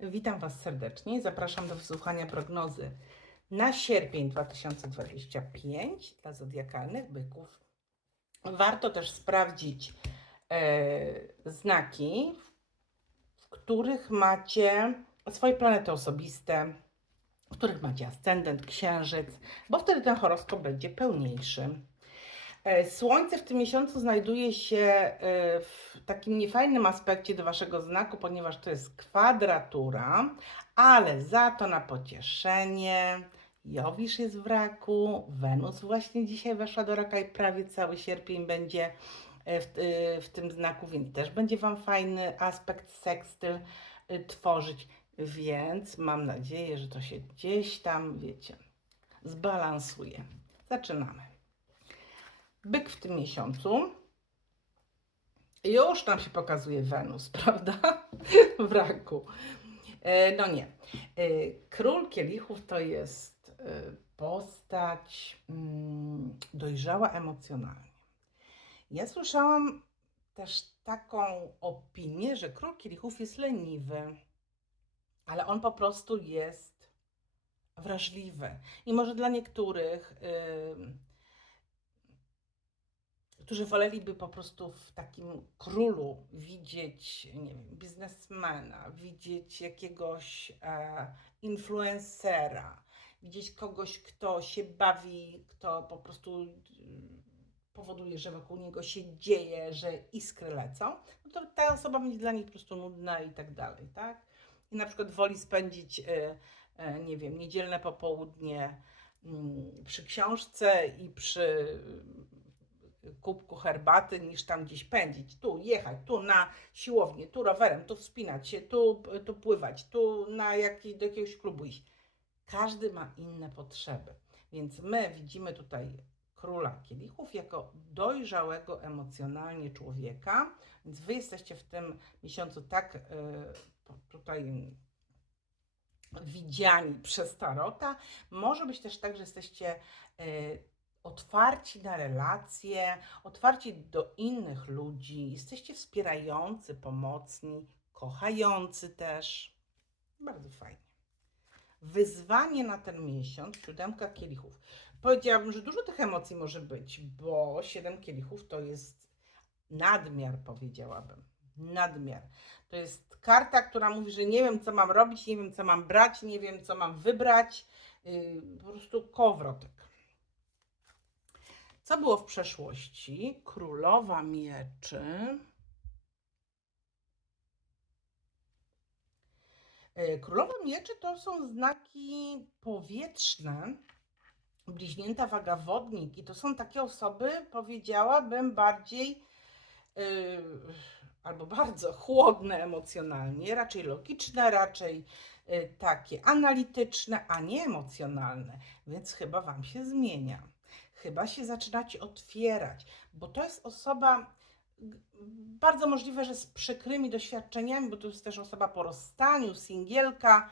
Witam Was serdecznie. Zapraszam do wysłuchania prognozy na sierpień 2025 dla zodiakalnych byków. Warto też sprawdzić e, znaki, w których macie swoje planety osobiste, w których macie ascendent, księżyc, bo wtedy ten horoskop będzie pełniejszy. E, Słońce w tym miesiącu znajduje się e, w takim niefajnym aspekcie do Waszego znaku, ponieważ to jest kwadratura, ale za to na pocieszenie Jowisz jest w raku, Wenus właśnie dzisiaj weszła do raka i prawie cały sierpień będzie e, w, w tym znaku, więc też będzie Wam fajny aspekt sekstyl tworzyć, więc mam nadzieję, że to się gdzieś tam, wiecie, zbalansuje. Zaczynamy. Byk w tym miesiącu. Już nam się pokazuje Wenus, prawda? W raku. E, No nie. E, Król kielichów to jest e, postać mm, dojrzała emocjonalnie. Ja słyszałam też taką opinię, że król kielichów jest leniwy, ale on po prostu jest wrażliwy. I może dla niektórych. ym, którzy woleliby po prostu w takim królu widzieć, nie wiem, biznesmena, widzieć jakiegoś e, influencera, widzieć kogoś, kto się bawi, kto po prostu mm, powoduje, że wokół niego się dzieje, że iskry lecą, no to ta osoba będzie dla nich po prostu nudna i tak dalej, tak? I na przykład woli spędzić, e, e, nie wiem, niedzielne popołudnie mm, przy książce i przy kubku herbaty, niż tam gdzieś pędzić. Tu jechać, tu na siłownię, tu rowerem, tu wspinać się, tu, tu pływać, tu na jaki, do jakiegoś klubu iść. Każdy ma inne potrzeby. Więc my widzimy tutaj króla kielichów jako dojrzałego emocjonalnie człowieka. Więc wy jesteście w tym miesiącu tak y, tutaj widziani przez Tarota. Może być też tak, że jesteście y, otwarci na relacje, otwarci do innych ludzi, jesteście wspierający, pomocni, kochający też. Bardzo fajnie. Wyzwanie na ten miesiąc, siódemka kielichów. Powiedziałabym, że dużo tych emocji może być, bo siedem kielichów to jest nadmiar, powiedziałabym. Nadmiar. To jest karta, która mówi, że nie wiem, co mam robić, nie wiem, co mam brać, nie wiem, co mam wybrać. Yy, po prostu kołowrotek. Co było w przeszłości? Królowa mieczy. E, Królowa mieczy to są znaki powietrzne, bliźnięta waga wodnik i to są takie osoby, powiedziałabym, bardziej yy, albo bardzo chłodne emocjonalnie, raczej logiczne, raczej yy, takie analityczne, a nie emocjonalne, więc chyba Wam się zmienia chyba się zaczynacie otwierać, bo to jest osoba bardzo możliwe, że z przykrymi doświadczeniami, bo to jest też osoba po rozstaniu, singielka,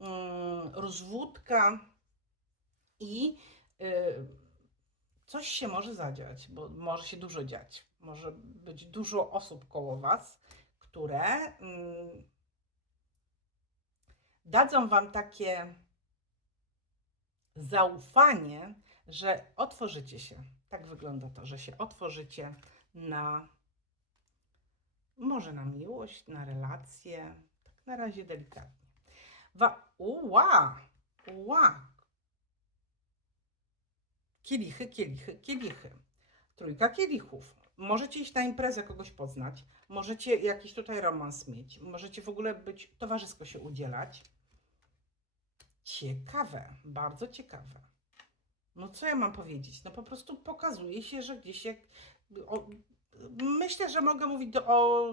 mm, rozwódka i y, coś się może zadziać, bo może się dużo dziać. Może być dużo osób koło Was, które mm, dadzą Wam takie zaufanie, że otworzycie się. Tak wygląda to, że się otworzycie na może na miłość, na relacje. Tak na razie delikatnie. Wa uła, uła. Kielichy, kielichy, kielichy. Trójka kielichów. Możecie iść na imprezę, kogoś poznać. Możecie jakiś tutaj romans mieć. Możecie w ogóle być, towarzysko się udzielać. Ciekawe, bardzo ciekawe. No co ja mam powiedzieć? No po prostu pokazuje się, że gdzieś jak... O, myślę, że mogę mówić do, o...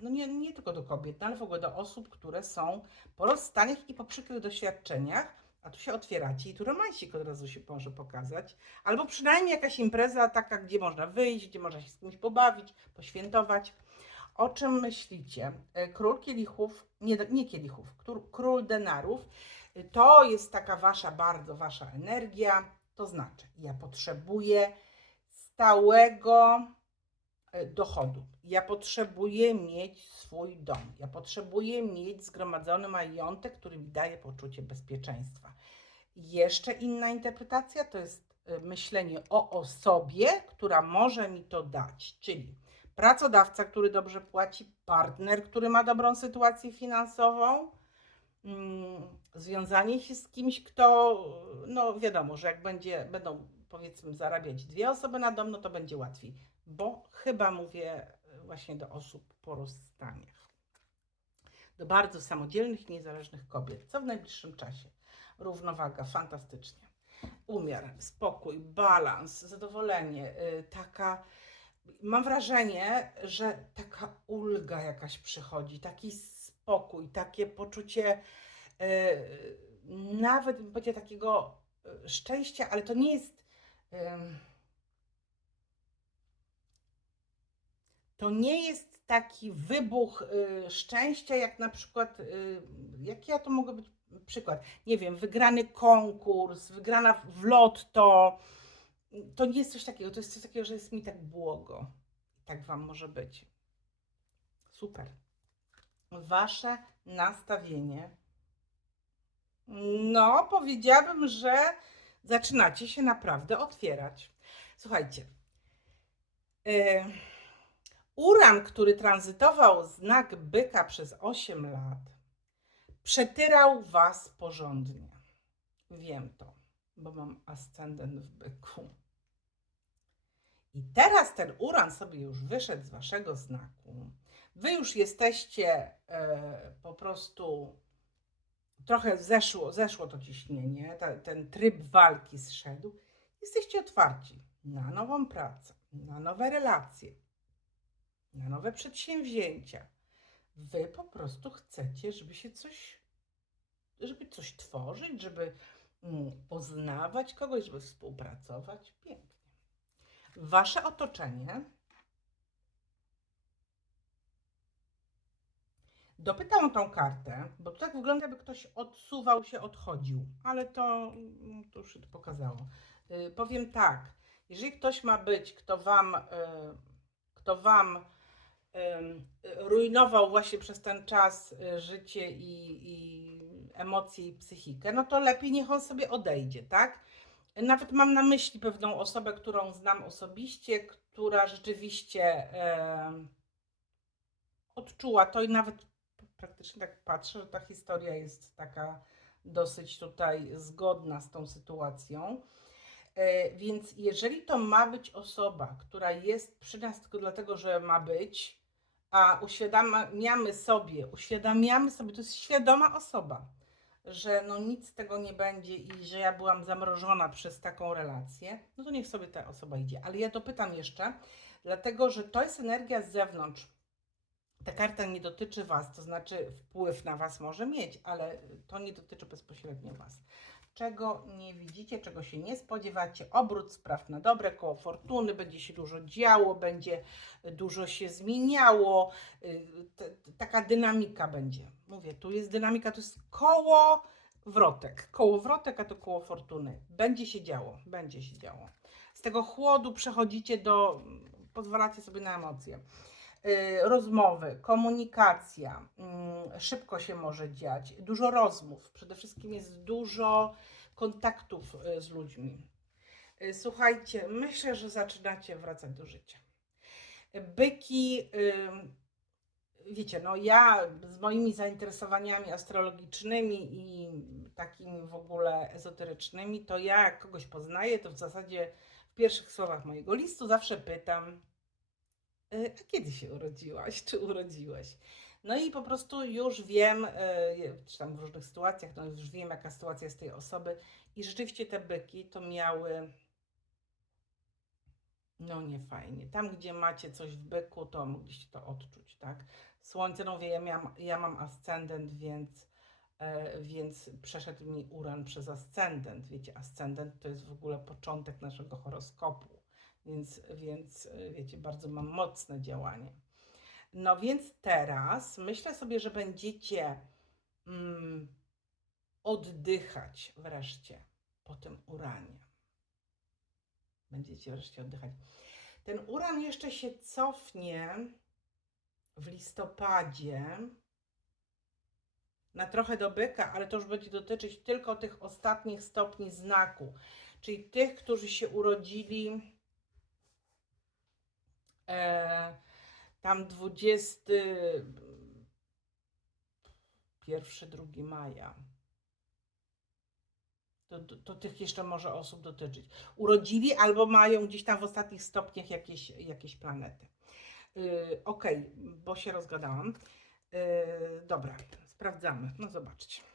No nie, nie tylko do kobiet, no ale w ogóle do osób, które są po rozstaniach i po przykrych doświadczeniach, a tu się otwieracie i tu romansik od razu się może pokazać. Albo przynajmniej jakaś impreza taka, gdzie można wyjść, gdzie można się z kimś pobawić, poświętować. O czym myślicie? E, Król kielichów, nie, nie kielichów, król, denarów, to jest taka wasza, bardzo wasza energia. To znaczy, ja potrzebuję stałego e, dochodu. Ja potrzebuję mieć swój dom. Ja potrzebuję mieć zgromadzony majątek, który mi daje poczucie bezpieczeństwa. Jeszcze inna interpretacja to jest e, myślenie o osobie, która może mi to dać, czyli pracodawca, który dobrze płaci, partner, który ma dobrą sytuację finansową, związanie się z kimś, kto, no wiadomo, że jak będzie, będą powiedzmy zarabiać dwie osoby na dom, no to będzie łatwiej, bo chyba mówię właśnie do osób po rozstaniach. Do bardzo samodzielnych, niezależnych kobiet, co w najbliższym czasie. Równowaga, fantastycznie. Umiar, spokój, balans, zadowolenie, y, taka mam wrażenie, że taka ulga jakaś przychodzi, taki spokój, takie poczucie e, nawet bym powiedziała takiego e, szczęścia, ale to nie jest to nie jest taki wybuch y, szczęścia, jak na przykład, jaki ja to mogę być przykład? Nie wiem, wygrany konkurs, wygrana w lotto, to nie jest coś takiego, to jest coś takiego, że jest mi tak błogo. Tak Wam może być. Super. Wasze nastawienie. No, powiedziałabym, że zaczynacie się naprawdę otwierać. Słuchajcie. Yy, Uran, który tranzytował znak byka przez 8 lat, przetyrał Was porządnie. Wiem to, bo mam ascendent w byku. I teraz ten uran sobie już wyszedł z waszego znaku. Wy już jesteście e, po prostu trochę zeszło, zeszło to ciśnienie, ta, ten tryb walki zszedł. Jesteście otwarci na nową pracę, na nowe relacje, na nowe przedsięwzięcia. Wy po prostu chcecie, żeby się coś, żeby coś tworzyć, żeby mm, poznawać kogoś, żeby współpracować. Pięknie wasze otoczenie dopytam o tą kartę, bo to tak wygląda, jakby ktoś odsuwał się, odchodził, ale to, mm, to już pokazało. Yy, powiem tak, jeżeli ktoś ma być, kto wam, yy, kto wam yy, rujnował właśnie przez ten czas y, życie i, i emocje i psychikę, no to lepiej niech on sobie odejdzie, tak? Nawet mam na myśli pewną osobę, którą znam osobiście, która rzeczywiście e, odczuła to i nawet praktycznie tak patrzę, że ta historia jest taka dosyć tutaj zgodna z tą sytuacją. E, więc jeżeli to ma być osoba, która jest przy nas tylko dlatego, że ma być, a uświadamiamy sobie, uświadamiamy sobie, to jest świadoma osoba że no nic z tego nie będzie i że ja byłam zamrożona przez taką relację, no to niech sobie ta osoba idzie. Ale ja to pytam jeszcze, dlatego że to jest energia z zewnątrz. Ta karta nie dotyczy Was, to znaczy wpływ na Was może mieć, ale to nie dotyczy bezpośrednio Was czego nie widzicie, czego się nie spodziewacie. Obrót spraw na dobre, koło fortuny, będzie się dużo działo, będzie dużo się zmieniało. Y, taka dynamika będzie. Mówię, tu jest dynamika, to jest koło wrotek. Koło wrotek, a to koło fortuny. Będzie się działo, będzie się działo. Z tego chłodu przechodzicie do, pozwalacie sobie na emocje. Y, rozmowy, komunikacja, mm, szybko się może dziać, dużo rozmów, przede wszystkim jest dużo kontaktów y, z ludźmi. Y, słuchajcie, myślę, że zaczynacie wracać do życia. Byki, wiecie, no ja z moimi zainteresowaniami astrologicznymi i takimi w ogóle ezoterycznymi, to ja jak kogoś poznaję, to w zasadzie w pierwszych słowach mojego listu zawsze pytam, a kiedy się urodziłaś, czy urodziłeś? No i po prostu już wiem, e, czy tam w różnych sytuacjach, no już wiem, jaka sytuacja jest tej osoby. I rzeczywiście te byki to miały. No nie fajnie. Tam, gdzie macie coś w byku, to mogliście to odczuć, tak? Słońce, no wie, ja, miałam, ja mam ascendent, więc, e, więc przeszedł mi uran przez ascendent. Wiecie, ascendent to jest w ogóle początek naszego horoskopu więc, więc y, wiecie, bardzo mam mocne działanie. No więc teraz myślę sobie, że będziecie mm, oddychać wreszcie po tym uranie. Będziecie wreszcie oddychać. Ten uran jeszcze się cofnie w listopadzie na trochę do byka, ale to już będzie dotyczyć tylko tych ostatnich stopni znaku, czyli tych, którzy się urodzili e, tam 21, 2 maja. To, to, to tych jeszcze może osób dotyczyć. Urodzili albo mają gdzieś tam w ostatnich stopniach jakieś, jakieś planety. Yy, Okej, bo się rozgadałam. Yy, dobra, sprawdzamy. No zobaczcie.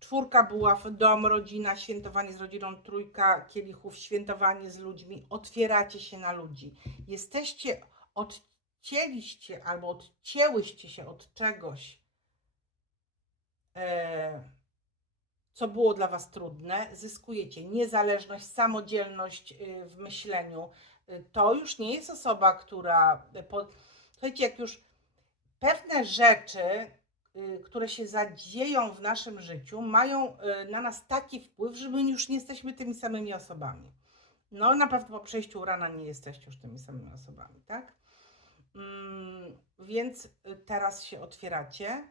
Czwórka buław, dom, rodzina, świętowanie z rodziną, trójka kielichów, świętowanie z ludźmi, otwieracie się na ludzi. Jesteście, odcięliście albo odcięłyście się od czegoś, e, co było dla Was trudne, zyskujecie niezależność, samodzielność y, w myśleniu. Y, To już nie jest osoba, która. y, Po... Słuchajcie, jak już pewne rzeczy, które się zadzieją w naszym życiu, mają y, na nas taki wpływ, że my już nie jesteśmy tymi samymi osobami. No, na pewno po przejściu rana nie jesteście już tymi samymi osobami, tak? Mm, więc y, teraz się otwieracie,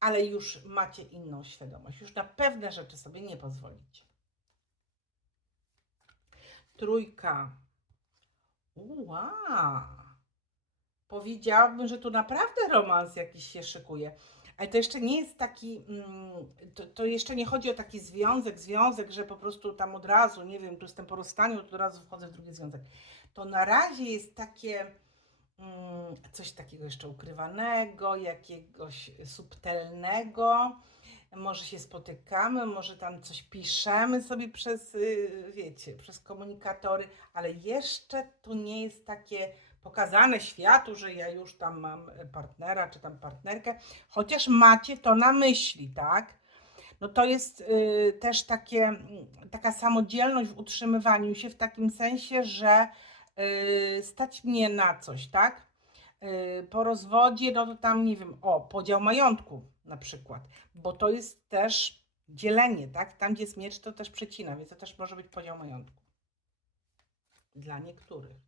ale już macie inną świadomość. Już na pewne rzeczy sobie nie pozwolicie. Trójka. Ua. Powiedziałabym, że tu naprawdę romans jakiś się szykuje. Ale to jeszcze nie jest taki, mm, to, to jeszcze nie chodzi o taki związek, związek, że po prostu tam od razu, nie wiem, tu jestem po rozstaniu, to od razu wchodzę w drugi związek. To na razie jest takie mm, coś takiego jeszcze ukrywanego, jakiegoś subtelnego. Może się spotykamy, może tam coś piszemy sobie przez, y, wiecie, przez komunikatory, ale jeszcze tu nie jest takie pokazane światu, że ja już tam mam partnera czy tam partnerkę, chociaż macie to na myśli, tak? No to jest y, też takie, mm, taka samodzielność w utrzymywaniu się w takim sensie, że y, stać mnie na coś, tak? Y, po rozwodzie, no to tam nie wiem, o, podział majątku na przykład, bo to jest też dzielenie, tak? Tam, gdzie jest miecz, to też przecina, więc to też może być podział majątku. Dla niektórych.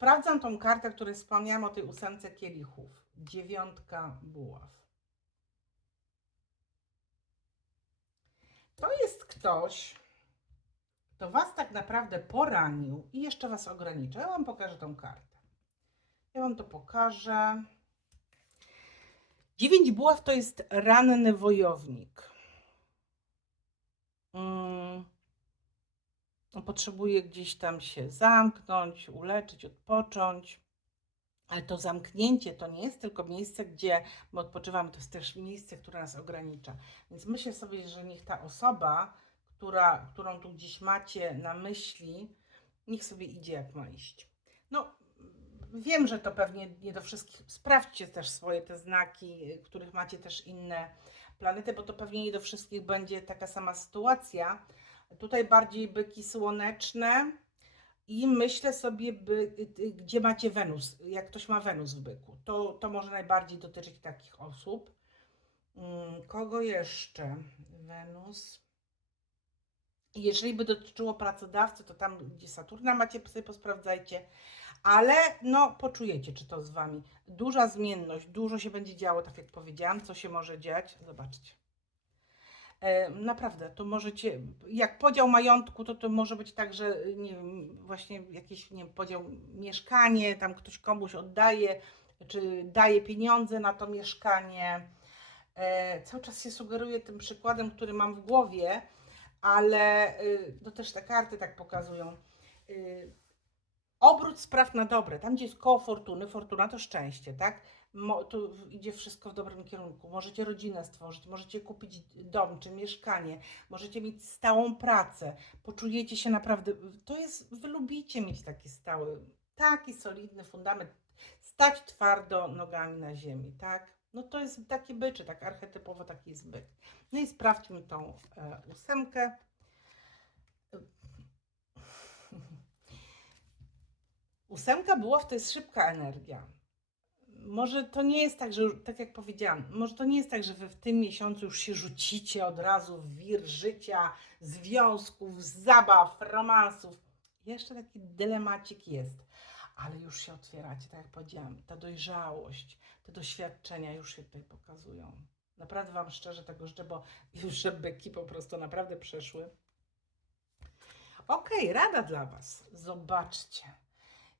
Sprawdzam tą kartę, o której wspomniałam o tej ósemce kielichów. Dziewiątka buław. To jest ktoś, kto Was tak naprawdę poranił i jeszcze Was ogranicza. Ja Wam pokażę tą kartę. Ja Wam to pokażę. Dziewięć buław to jest ranny wojownik. Mm. On potrzebuje gdzieś tam się zamknąć, uleczyć, odpocząć. Ale to zamknięcie to nie jest tylko miejsce, gdzie my odpoczywamy, to jest też miejsce, które nas ogranicza. Więc myślę sobie, że niech ta osoba, która, którą tu gdzieś macie na myśli, niech sobie idzie jak ma iść. No, wiem, że to pewnie nie do wszystkich. Sprawdźcie też swoje te znaki, których macie też inne planety, bo to pewnie nie do wszystkich będzie taka sama sytuacja. Tutaj bardziej byki słoneczne i myślę sobie, by, y, y, gdzie macie Wenus, jak ktoś ma Wenus w byku, to, to może najbardziej dotyczyć takich osób. Mm, Kogo jeszcze? Wenus. Jeżeli by dotyczyło pracodawcy, to tam, gdzie Saturna macie, sobie posprawdzajcie. Ale no, poczujecie, czy to z Wami. Duża zmienność, dużo się będzie działo, tak jak powiedziałam, co się może dziać. Zobaczcie. E, Naprawdę, to możecie, jak podział majątku, to to może być tak, że nie wiem, właśnie jakiś nie wiem, podział mieszkanie, tam ktoś komuś oddaje, czy daje pieniądze na to mieszkanie. E, cały czas się sugeruję tym przykładem, który mam w głowie, ale y, to też te karty tak pokazują. Y, obrót spraw na dobre, tam gdzie jest koło fortuny, fortuna to szczęście, tak? Tu idzie wszystko w dobrym kierunku. Możecie rodzinę stworzyć, możecie kupić dom czy mieszkanie, możecie mieć stałą pracę, poczujecie się naprawdę. To jest, wy lubicie mieć taki stały, taki solidny fundament, stać twardo nogami na ziemi, tak? No to jest takie byczy, tak archetypowo taki jest byk. No i sprawdźmy tą e, ósemkę. Ósemka buław to jest szybka energia. Może to nie jest tak, że, tak jak powiedziałam, może to nie jest tak, że wy w tym miesiącu już się rzucicie od razu w wir życia, związków, zabaw, romansów. Jeszcze taki dylemacik jest, ale już się otwieracie, tak jak powiedziałam. Ta dojrzałość, te doświadczenia już się tutaj pokazują. Naprawdę Wam szczerze tego życzę, bo już że byki po prostu naprawdę przeszły. Okej, rada dla Was. Zobaczcie.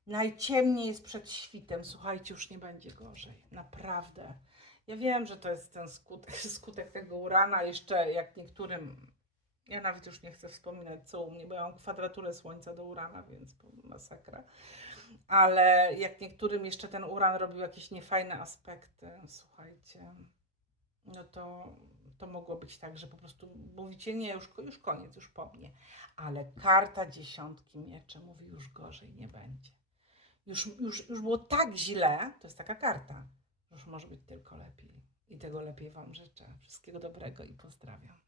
Najciemniej jest przed świtem. Słuchajcie, już nie będzie gorzej. Naprawdę. Ja wiem, że to jest ten skutek, skutek tego urana. Jeszcze jak niektórym. Ja nawet już nie chcę wspominać, co u mnie, bo ja mam kwadraturę Słońca do urana, więc masakra. Ale jak niektórym jeszcze ten uran robił jakieś niefajne aspekty, słuchajcie, no to, to mogło być tak, że po prostu mówicie, nie, już, już koniec, już po mnie. Ale karta dziesiątki mieczy mówi, już gorzej nie będzie. Już, już, już było tak źle, to jest taka karta, już może być tylko lepiej. I tego lepiej Wam życzę. Wszystkiego dobrego i pozdrawiam.